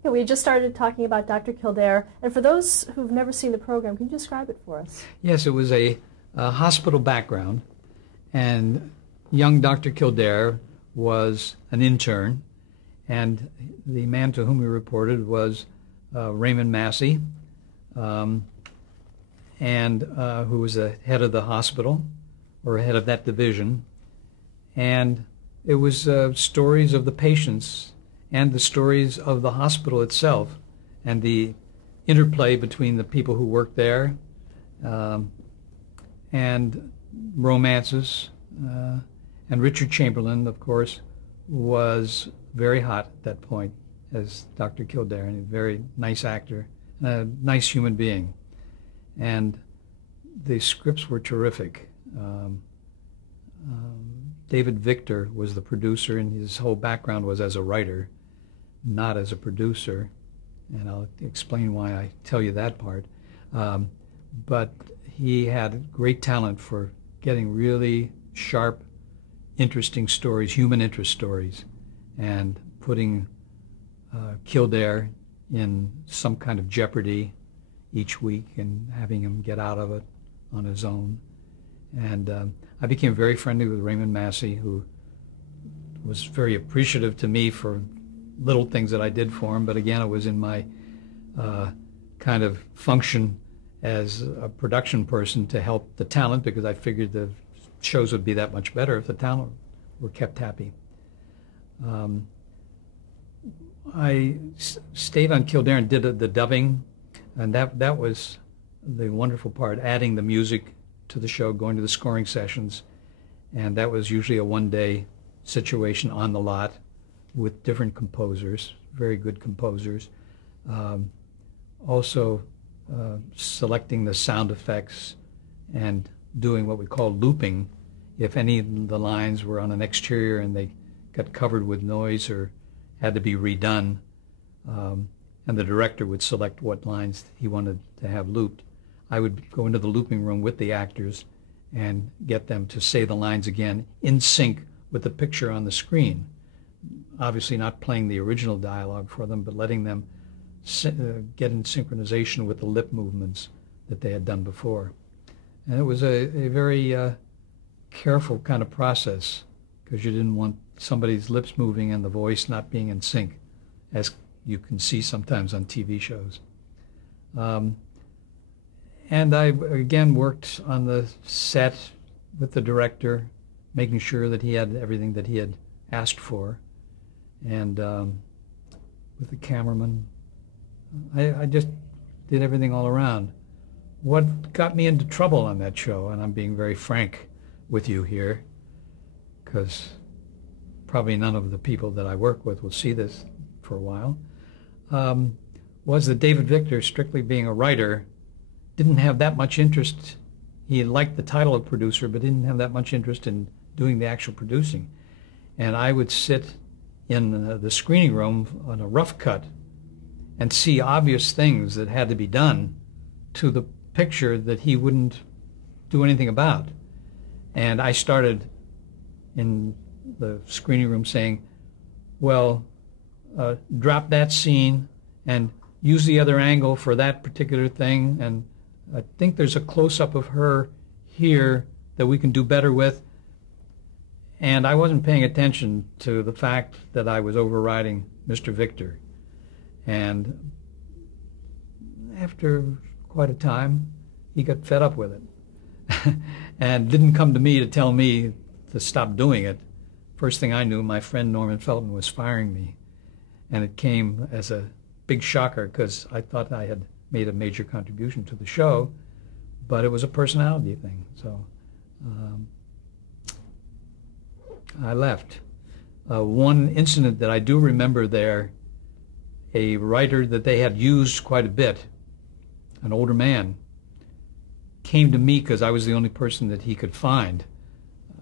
Okay, we just started talking about Dr. Kildare, and for those who've never seen the program, can you describe it for us? Yes, it was a hospital background, and young Dr. Kildare was an intern, and the man to whom we reported was Raymond Massey, and who was the head of the hospital, or head of that division. And it was stories of the patients and the stories of the hospital itself and the interplay between the people who worked there, and romances. And Richard Chamberlain, of course, was very hot at that point as Dr. Kildare, and a very nice actor, and a nice human being. And the scripts were terrific. David Victor was the producer, and his whole background was as a writer, not as a producer. And I'll explain why I tell you that part. But he had great talent for getting really sharp, interesting stories, human interest stories, and putting Kildare in some kind of jeopardy each week and having him get out of it on his own. And I became very friendly with Raymond Massey, who was very appreciative to me for little things that I did for him. But again, it was in my kind of function as a production person to help the talent, because I figured the shows would be that much better if the talent were kept happy. I stayed on Kildare and did the dubbing, and that was the wonderful part, adding the music to the show, going to the scoring sessions, and that was usually a one-day situation on the lot with different composers, very good composers. Also selecting the sound effects and doing what we call looping. If any of the lines were on an exterior and they got covered with noise or had to be redone, and the director would select what lines he wanted to have looped, I would go into the looping room with the actors and get them to say the lines again in sync with the picture on the screen. Obviously not playing the original dialogue for them, but letting them get in synchronization with the lip movements that they had done before. And it was a very careful kind of process, because you didn't want somebody's lips moving and the voice not being in sync, as you can see sometimes on TV shows. And I, again, worked on the set with the director, making sure that he had everything that he had asked for, and with the cameraman. I just did everything all around. What got me into trouble on that show, and I'm being very frank with you here, because probably none of the people that I work with will see this for a while, was that David Victor, strictly being a writer, didn't have that much interest. He liked the title of producer, but didn't have that much interest in doing the actual producing. And I would sit in the screening room on a rough cut and see obvious things that had to be done to the picture that he wouldn't do anything about. And I started in the screening room saying, well, drop that scene and use the other angle for that particular thing, and I think there's a close-up of her here that we can do better with. And I wasn't paying attention to the fact that I was overriding Mr. Victor. And after quite a time, he got fed up with it and didn't come to me to tell me to stop doing it. First thing I knew, my friend Norman Felton was firing me. And it came as a big shocker, because I thought I had made a major contribution to the show, but it was a personality thing. So I left. One incident that I do remember there, a writer that they had used quite a bit, an older man, came to me because I was the only person that he could find.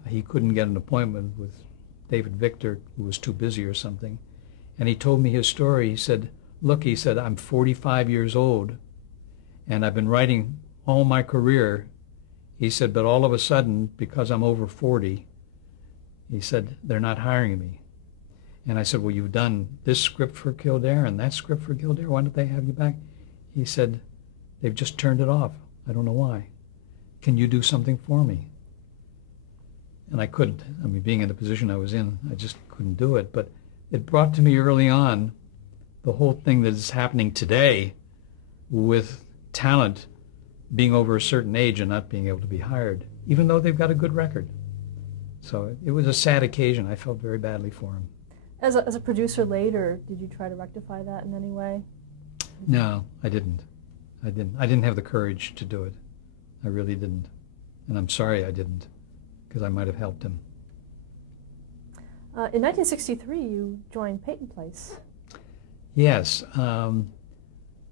He couldn't get an appointment with David Victor, who was too busy or something. And he told me his story. He said, look, he said, I'm 45 years old, and I've been writing all my career. He said, but all of a sudden, because I'm over 40, he said, they're not hiring me. And I said, well, you've done this script for Kildare and that script for Kildare. Why don't they have you back? He said, they've just turned it off. I don't know why. Can you do something for me? And I couldn't. I mean, being in the position I was in, I just couldn't do it. But it brought to me early on the whole thing that is happening today with talent being over a certain age and not being able to be hired, even though they've got a good record. So it was a sad occasion. I felt very badly for him. As a producer later, did you try to rectify that in any way? No, I didn't. I didn't have the courage to do it. I really didn't. And I'm sorry I didn't, because I might have helped him. In 1963, you joined Peyton Place. Yes.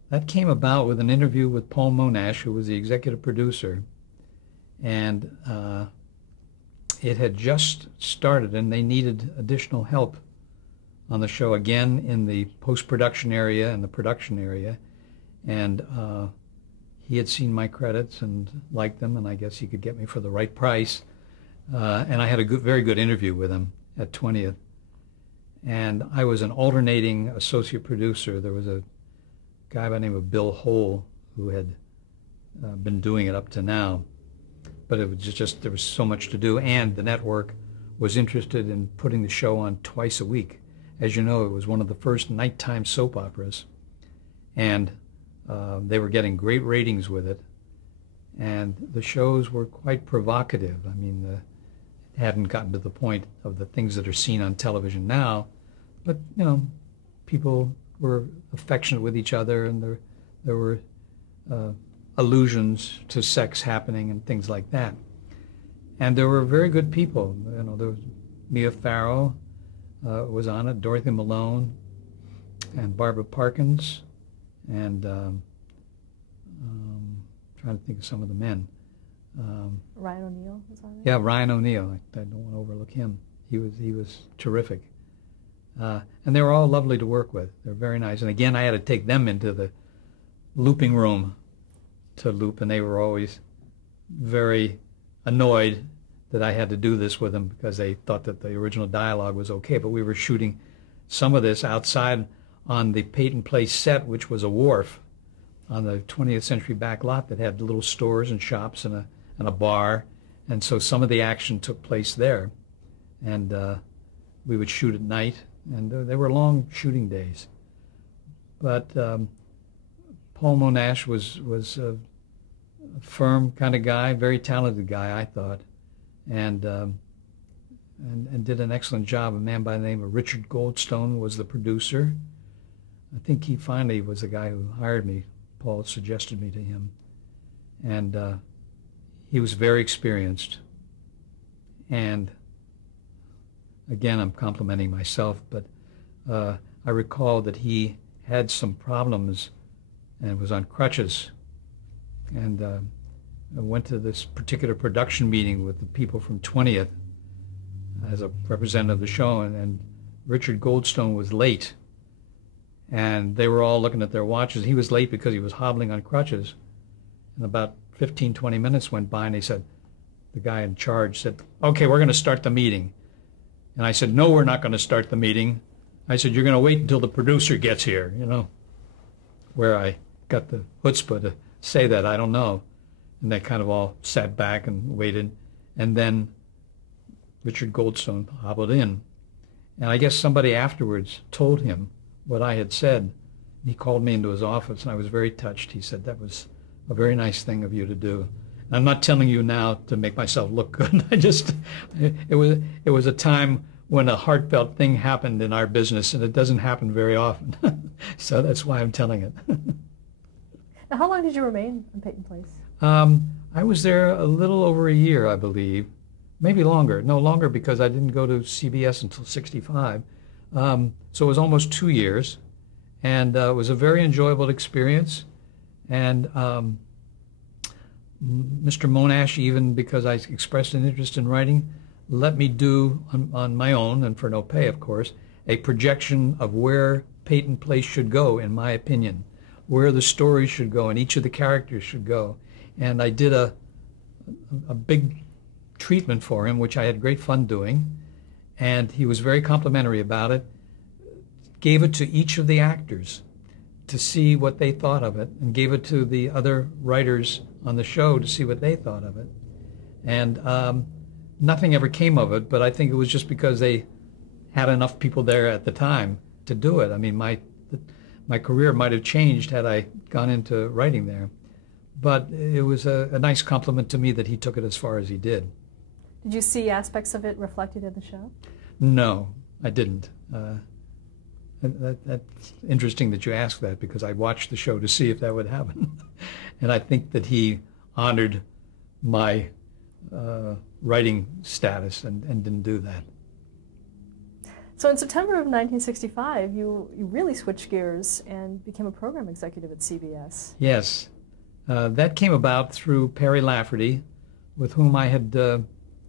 That came about with an interview with Paul Monash, who was the executive producer. And it had just started, and they needed additional help on the show, again in the post-production area and the production area. And he had seen my credits and liked them, and I guess he could get me for the right price. And I had a very good interview with him at 20th. And I was an alternating associate producer. There was a guy by the name of Bill Hole who had been doing it up to now. But it was just there was so much to do, and the network was interested in putting the show on twice a week. As you know, it was one of the first nighttime soap operas, and they were getting great ratings with it. And the shows were quite provocative. I mean, it hadn't gotten to the point of the things that are seen on television now, but, you know, people were affectionate with each other, and there were allusions to sex happening and things like that. And there were very good people. You know, there was Mia Farrow was on it, Dorothy Malone, and Barbara Parkins, and trying to think of some of the men. Ryan O'Neal was on it? Yeah, Ryan O'Neal. I don't want to overlook him. He was terrific. And they were all lovely to work with. They're very nice. And again, I had to take them into the looping room to loop, and they were always very annoyed that I had to do this with them because they thought that the original dialogue was okay. But we were shooting some of this outside on the Peyton Place set, which was a wharf on the 20th Century back lot that had little stores and shops and a bar. And so some of the action took place there. And we would shoot at night, and they were long shooting days. But Paul Monash was a firm kind of guy, very talented guy, I thought, and did an excellent job. A man by the name of Richard Goldstone was the producer. I think he finally was the guy who hired me. Paul suggested me to him, and he was very experienced. And again, I'm complimenting myself, but I recall that he had some problems and was on crutches. And I went to this particular production meeting with the people from 20th as a representative of the show, and Richard Goldstone was late. And they were all looking at their watches. He was late because he was hobbling on crutches. And about 15, 20 minutes went by, and he said, the guy in charge said, okay, we're going to start the meeting. And I said, no, we're not going to start the meeting. I said, you're going to wait until the producer gets here, you know. Where I got the chutzpah to say that, I don't know. And they kind of all sat back and waited. And then Richard Goldstone hobbled in. And I guess somebody afterwards told him what I had said. He called me into his office, and I was very touched. He said, that was a very nice thing of you to do. And I'm not telling you now to make myself look good. It was a time when a heartfelt thing happened in our business, and it doesn't happen very often. So that's why I'm telling it. Now, how long did you remain in Peyton Place? I was there a little over a year, I believe. Maybe longer. No, longer, because I didn't go to CBS until 65. So it was almost 2 years, and it was a very enjoyable experience. And Mr. Monash, even because I expressed an interest in writing, let me do, on my own, and for no pay, of course, a projection of where Peyton Place should go, in my opinion, where the story should go and each of the characters should go. And I did a big treatment for him, which I had great fun doing, and he was very complimentary about it. gave it to each of the actors to see what they thought of it, and gave it to the other writers on the show to see what they thought of it. And nothing ever came of it, but I think it was just because they had enough people there at the time to do it. I mean, my career might have changed had I gone into writing there. But it was a nice compliment to me that he took it as far as he did. Did you see aspects of it reflected in the show? No, I didn't. That's interesting that you ask that, because I watched the show to see if that would happen. And I think that he honored my writing status and didn't do that. So in September of 1965, you really switched gears and became a program executive at CBS. Yes. That came about through Perry Lafferty, with whom I had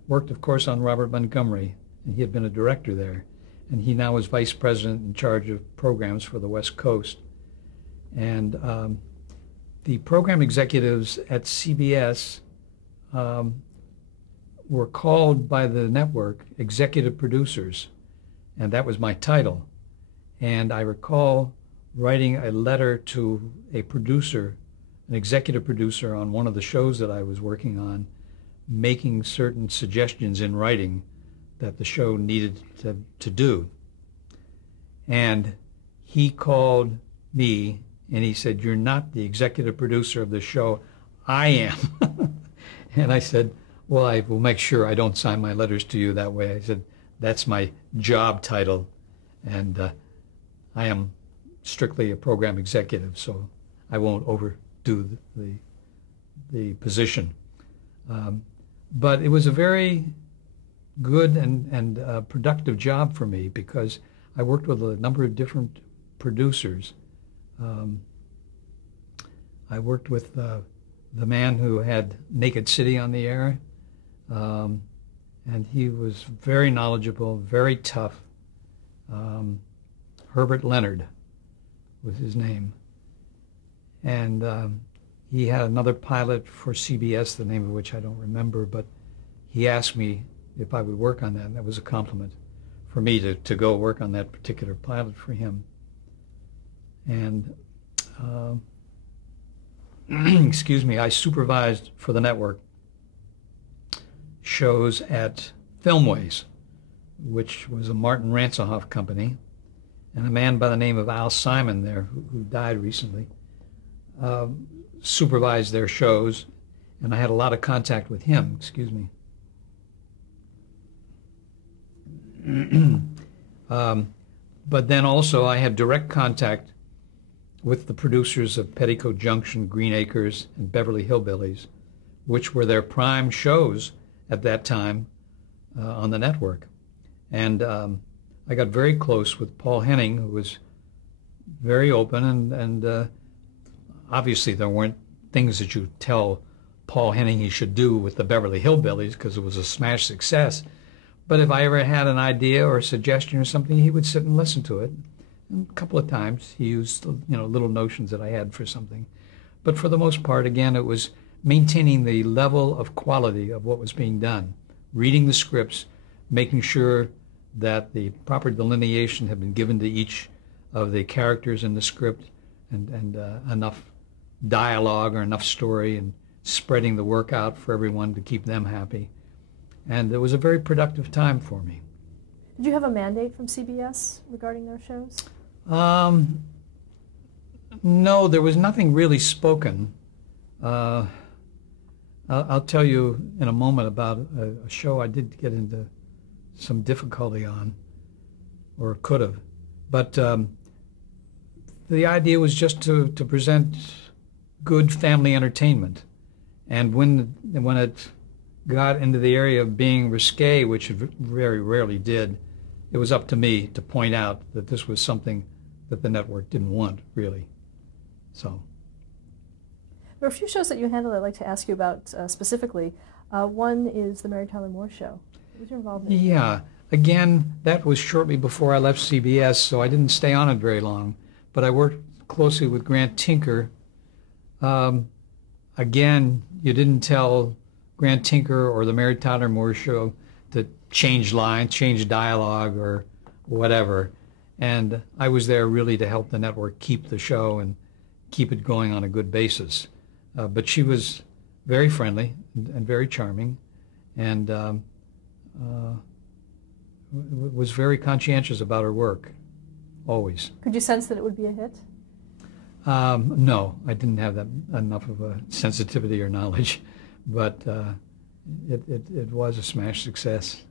worked, of course, on Robert Montgomery, and he had been a director there. And he now was vice president in charge of programs for the West Coast. And the program executives at CBS were called by the network executive producers, and that was my title. And I recall writing a letter to a producer, an executive producer on one of the shows that I was working on, making certain suggestions in writing that the show needed to do. And he called me and he said, "You're not the executive producer of the show, I am." And I said, "Well, I will make sure I don't sign my letters to you that way." I said, "That's my job title, and I am strictly a program executive, so I won't overdo the position." But it was a very good and productive job for me, because I worked with a number of different producers. I worked with the man who had Naked City on the air, and he was very knowledgeable, very tough. Herbert Leonard was his name. And he had another pilot for CBS, the name of which I don't remember, but he asked me if I would work on that, and that was a compliment for me to go work on that particular pilot for him. And excuse me, I supervised for the network shows at Filmways, which was a Martin Ransohoff company, and a man by the name of Al Simon there, who died recently, supervised their shows, and I had a lot of contact with him. Excuse me. But then also I had direct contact with the producers of Petticoat Junction, Green Acres, and Beverly Hillbillies, which were their prime shows at that time on the network. And I got very close with Paul Henning, who was very open, and obviously there weren't things that you tell Paul Henning he should do with the Beverly Hillbillies, because it was a smash success. But if I ever had an idea or a suggestion or something, he would sit and listen to it. And a couple of times he used, little notions that I had for something. But for the most part, again, it was maintaining the level of quality of what was being done, reading the scripts, making sure that the proper delineation had been given to each of the characters in the script, and enough dialogue or enough story, and spreading the work out for everyone to keep them happy. And it was a very productive time for me. Did you have a mandate from CBS regarding their shows? No, there was nothing really spoken. I'll tell you in a moment about a show I did get into some difficulty on, or could have. But the idea was just to present good family entertainment. And when it got into the area of being risque, which it very rarely did, it was up to me to point out that this was something that the network didn't want, really. So there are a few shows that you handled I'd like to ask you about specifically. One is the Mary Tyler Moore Show. What was your involvement in? Yeah, again, that was shortly before I left CBS, so I didn't stay on it very long. But I worked closely with Grant Tinker. Again, you didn't tell Grant Tinker or the Mary Tyler Moore Show to change lines, change dialogue, or whatever. And I was there really to help the network keep the show and keep it going on a good basis. But she was very friendly and very charming, and was very conscientious about her work, always. Could you sense that it would be a hit? No, I didn't have that enough of a sensitivity or knowledge, but it was a smash success.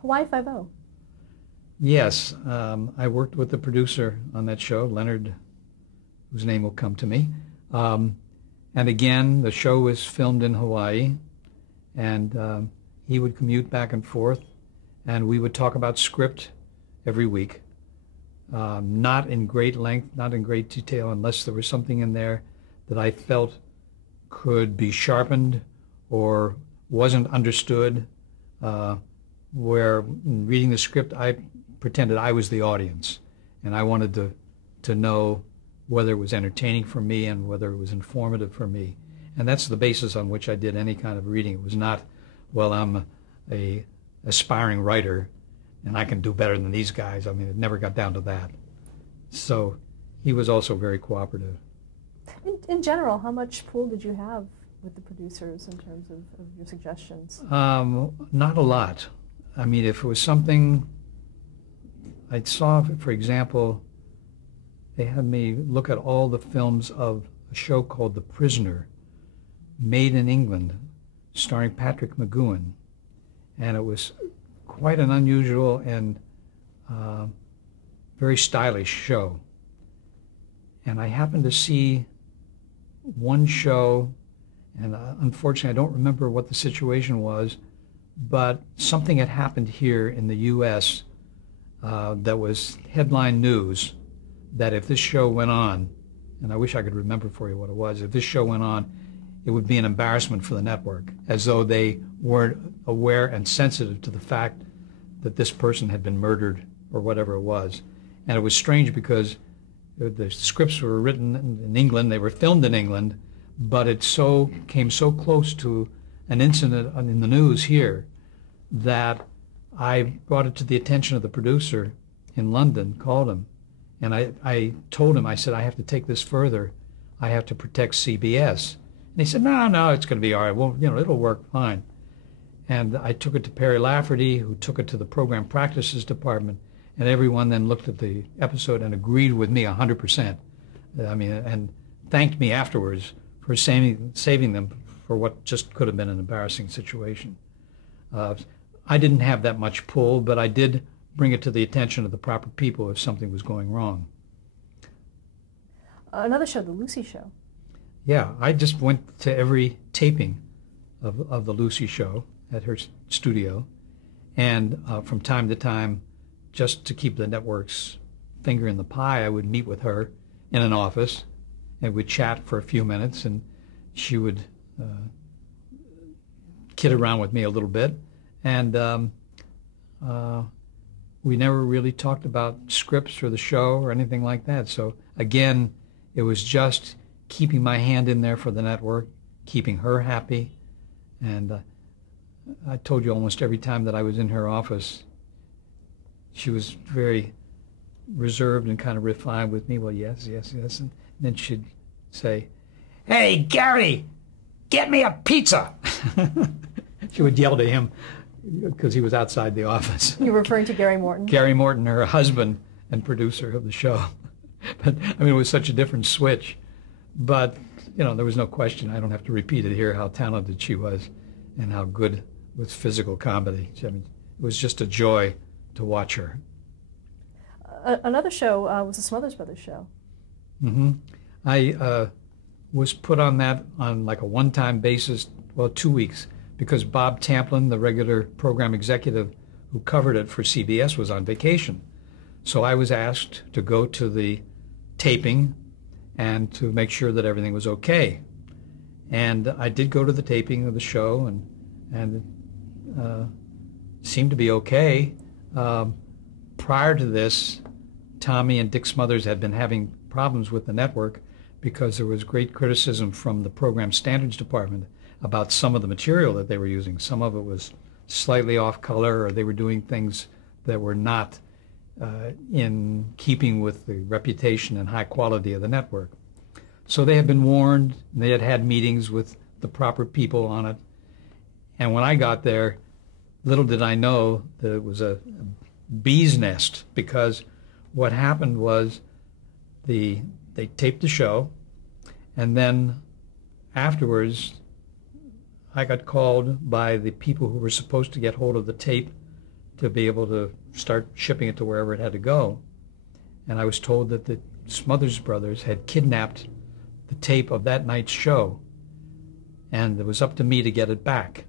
Hawaii Five-0. Yes, I worked with the producer on that show, Leonard, whose name will come to me. And again, the show was filmed in Hawaii, and he would commute back and forth, and we would talk about script every week. Not in great length, not in great detail, unless there was something in there that I felt could be sharpened or wasn't understood, where in reading the script I pretended I was the audience, and I wanted to know whether it was entertaining for me and whether it was informative for me. And that's the basis on which I did any kind of reading. It was not, well, I'm a aspiring writer and I can do better than these guys. I mean, it never got down to that. So he was also very cooperative. In general, how much pull did you have with the producers in terms of your suggestions? Not a lot. I mean, if it was something I saw, for example, they had me look at all the films of a show called The Prisoner, made in England, starring Patrick McGoohan. And it was quite an unusual and very stylish show. And I happened to see one show, and unfortunately I don't remember what the situation was, but something had happened here in the U.S. That was headline news, that if this show went on, and I wish I could remember for you what it was, if this show went on, it would be an embarrassment for the network, as though they weren't aware and sensitive to the fact that this person had been murdered or whatever it was. And it was strange because the scripts were written in England, they were filmed in England, but it came so close to an incident in the news here that I brought it to the attention of the producer in London, called him, and I told him, I said, I have to take this further. I have to protect CBS. And he said, no, it's going to be all right. Well, it'll work fine. And I took it to Perry Lafferty, who took it to the Program Practices Department, and everyone then looked at the episode and agreed with me 100%. I mean, and thanked me afterwards for saving them for what just could have been an embarrassing situation. I didn't have that much pull, but I did bring it to the attention of the proper people if something was going wrong. Another show, The Lucy Show. Yeah, I just went to every taping of The Lucy Show at her studio, and from time to time, just to keep the network's finger in the pie, I would meet with her in an office, and we'd chat for a few minutes, and she would kid around with me a little bit, and we never really talked about scripts or the show or anything like that. So again, it was just keeping my hand in there for the network, keeping her happy. And I told you almost every time that I was in her office, she was very reserved and kind of refined with me. Well, yes. And then she'd say, "Hey, Gary, get me a pizza." She would yell to him because he was outside the office. You're referring to Gary Morton? Gary Morton, her husband and producer of the show. But, I mean, it was such a different switch. But, there was no question. I don't have to repeat it here how talented she was and how good with physical comedy. I mean, it was just a joy to watch her. Another show was the Smothers Brothers show. Mm-hmm. I was put on that on like a one-time basis, 2 weeks, because Bob Tamplin, the regular program executive who covered it for CBS, was on vacation. So I was asked to go to the taping and to make sure that everything was okay. And I did go to the taping of the show, and seemed to be okay. Prior to this, Tommy and Dick Smothers had been having problems with the network because there was great criticism from the Program Standards Department about some of the material that they were using. Some of it was slightly off color, or they were doing things that were not in keeping with the reputation and high quality of the network. So they had been warned, and they had had meetings with the proper people on it. And when I got there, little did I know that it was a bee's nest, because what happened was they taped the show, and then afterwards I got called by the people who were supposed to get hold of the tape to be able to start shipping it to wherever it had to go. And I was told that the Smothers Brothers had kidnapped the tape of that night's show, and it was up to me to get it back.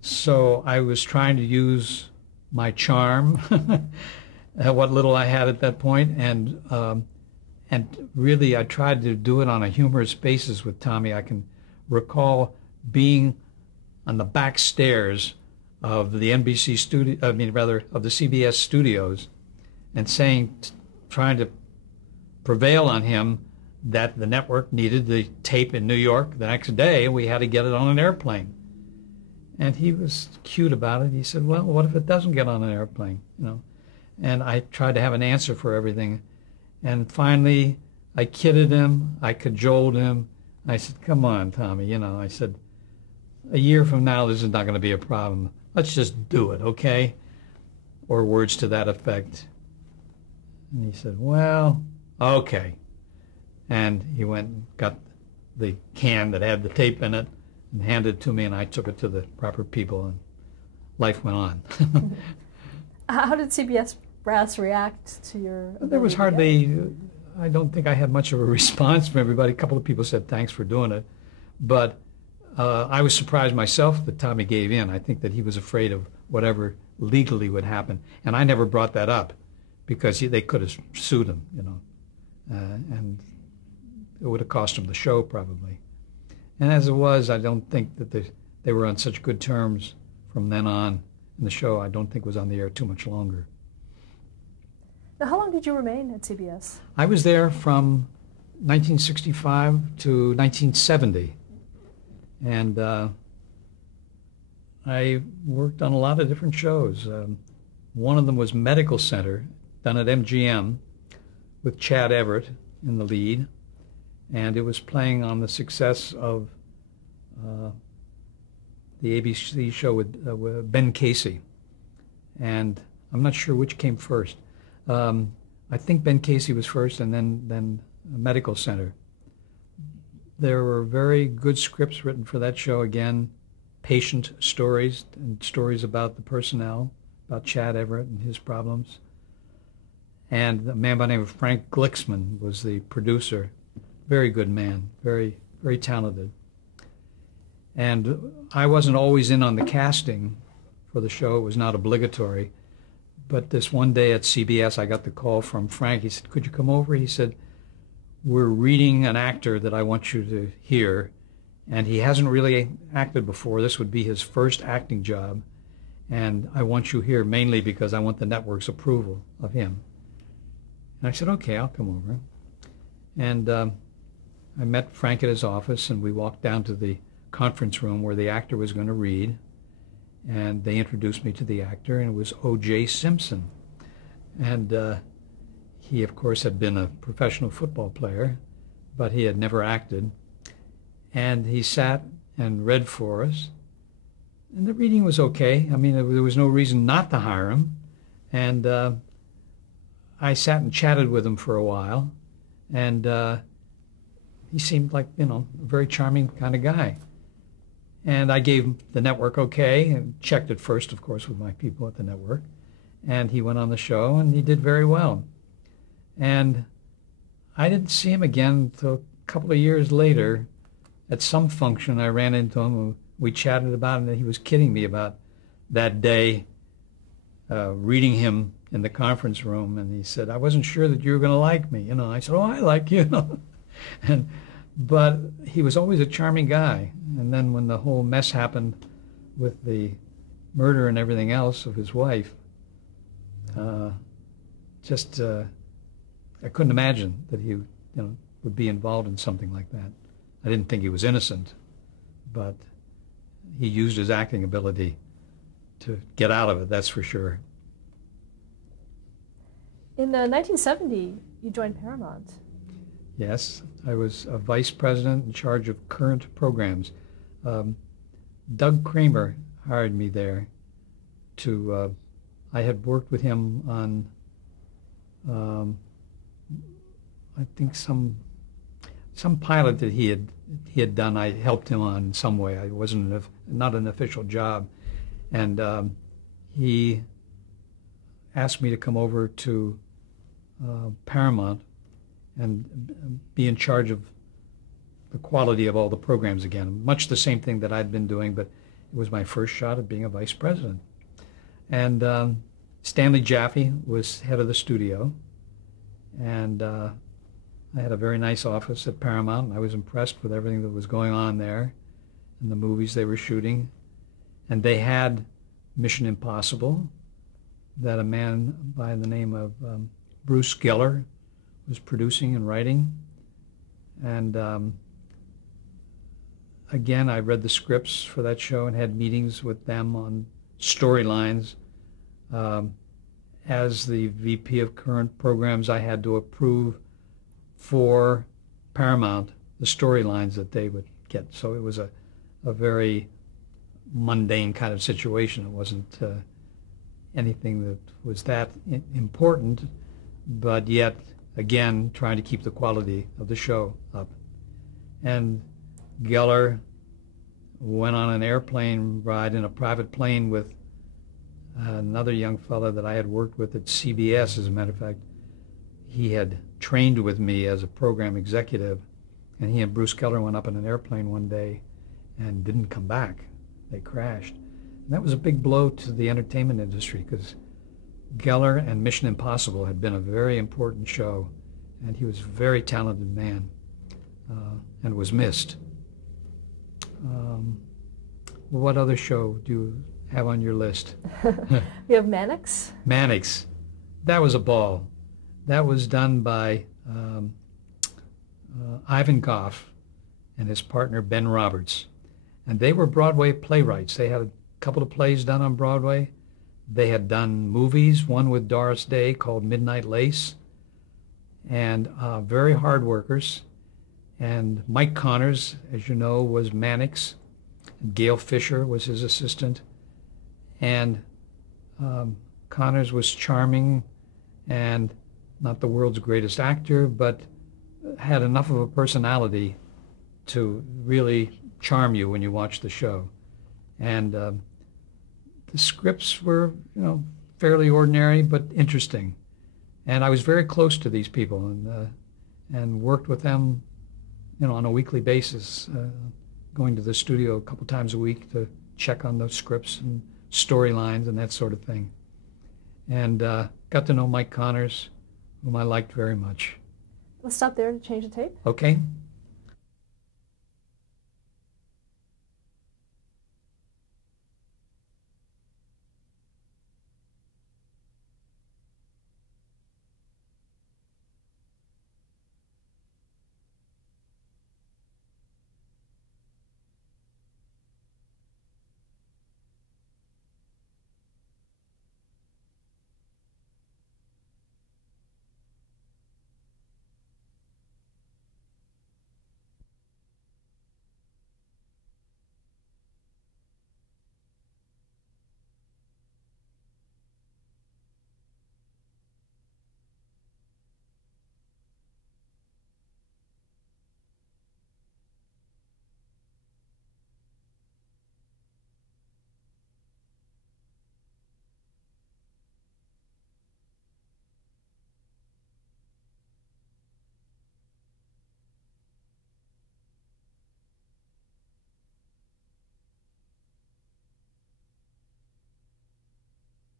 So I was trying to use my charm, what little I had at that point, and really I tried to do it on a humorous basis with Tommy. I can recall being on the back stairs of the NBC studio, of the CBS studios, and trying to prevail on him that the network needed the tape in New York the next day. We had to get it on an airplane. And he was cute about it. He said, well, what if it doesn't get on an airplane? And I tried to have an answer for everything. And finally, I kidded him. I cajoled him. I said, come on, Tommy. I said, a year from now, this is not going to be a problem. Let's just do it, okay? Or words to that effect. And he said, well, okay. And he went and got the can that had the tape in it and handed it to me, and I took it to the proper people, and life went on. How did CBS brass react to your... There was hardly... I don't think I had much of a response from everybody. A couple of people said thanks for doing it. But I was surprised myself that Tommy gave in. I think that he was afraid of whatever legally would happen. And I never brought that up, because they could have sued him, and it would have cost him the show probably. And as it was, I don't think that they were on such good terms from then on. And the show, I don't think, was on the air too much longer. Now, how long did you remain at CBS? I was there from 1965 to 1970. And I worked on a lot of different shows. One of them was Medical Center, done at MGM, with Chad Everett in the lead. And it was playing on the success of the ABC show with Ben Casey. And I'm not sure which came first. I think Ben Casey was first, and then Medical Center. There were very good scripts written for that show, again, patient stories and stories about the personnel, about Chad Everett and his problems. And a man by the name of Frank Glicksman was the producer. Very good man, very, very talented. And I wasn't always in on the casting for the show. It was not obligatory. But this one day at CBS, I got the call from Frank. He said, could you come over? He said, we're reading an actor that I want you to hear, and he hasn't really acted before. This would be his first acting job, and I want you here mainly because I want the network's approval of him. And I said, okay, I'll come over. And I met Frank at his office, and we walked down to the conference room where the actor was going to read, and they introduced me to the actor, and it was O.J. Simpson. And he, of course, had been a professional football player, but he had never acted. And he sat and read for us, and the reading was okay. I mean, there was no reason not to hire him. And I sat and chatted with him for a while, and he seemed like, a very charming kind of guy. And I gave the network okay, and checked it first, of course, with my people at the network. And he went on the show, and he did very well. And I didn't see him again until a couple of years later. At some function, I ran into him, and we chatted about it, and he was kidding me about that day, reading him in the conference room. And he said, I wasn't sure that you were going to like me. I said, oh, I like you. But he was always a charming guy. And then when the whole mess happened with the murder and everything else of his wife, I couldn't imagine that he would be involved in something like that. I didn't think he was innocent, but he used his acting ability to get out of it, that's for sure. In 1970, you joined Paramount. Yes, I was a vice president in charge of current programs. Doug Kramer hired me there to, I had worked with him on, I think some pilot that he had done. I helped him on in some way. I wasn't not an official job, and he asked me to come over to Paramount and be in charge of the quality of all the programs again. Much the same thing that I'd been doing, but it was my first shot at being a vice president. And Stanley Jaffe was head of the studio, and I had a very nice office at Paramount, and I was impressed with everything that was going on there and the movies they were shooting. And they had Mission Impossible, that a man by the name of Bruce Geller was producing and writing. And again, I read the scripts for that show and had meetings with them on storylines. As the VP of current programs, I had to approve for Paramount the storylines that they would get. So it was a very mundane kind of situation. It wasn't anything that was that important, but yet, again, trying to keep the quality of the show up. And Geller went on an airplane ride in a private plane with another young fellow that I had worked with at CBS. As a matter of fact, he had trained with me as a program executive, and he and Bruce Geller went up in an airplane one day and didn't come back. They crashed. And that was a big blow to the entertainment industry, because Geller and Mission Impossible had been a very important show, and he was a very talented man and was missed. What other show do you have on your list? You have Mannix? Mannix. That was a ball. That was done by Ivan Goff and his partner Ben Roberts. And they were Broadway playwrights. They had a couple of plays done on Broadway. They had done movies, one with Doris Day called Midnight Lace, and very hard workers. And Mike Connors, as you know, was Mannix. Gail Fisher was his assistant. And Connors was charming and not the world's greatest actor, but had enough of a personality to really charm you when you watch the show. And the scripts were, fairly ordinary but interesting. And I was very close to these people and worked with them, on a weekly basis, going to the studio a couple times a week to check on those scripts and storylines and that sort of thing. And got to know Mike Connors, whom I liked very much. Let's stop there to change the tape. Okay.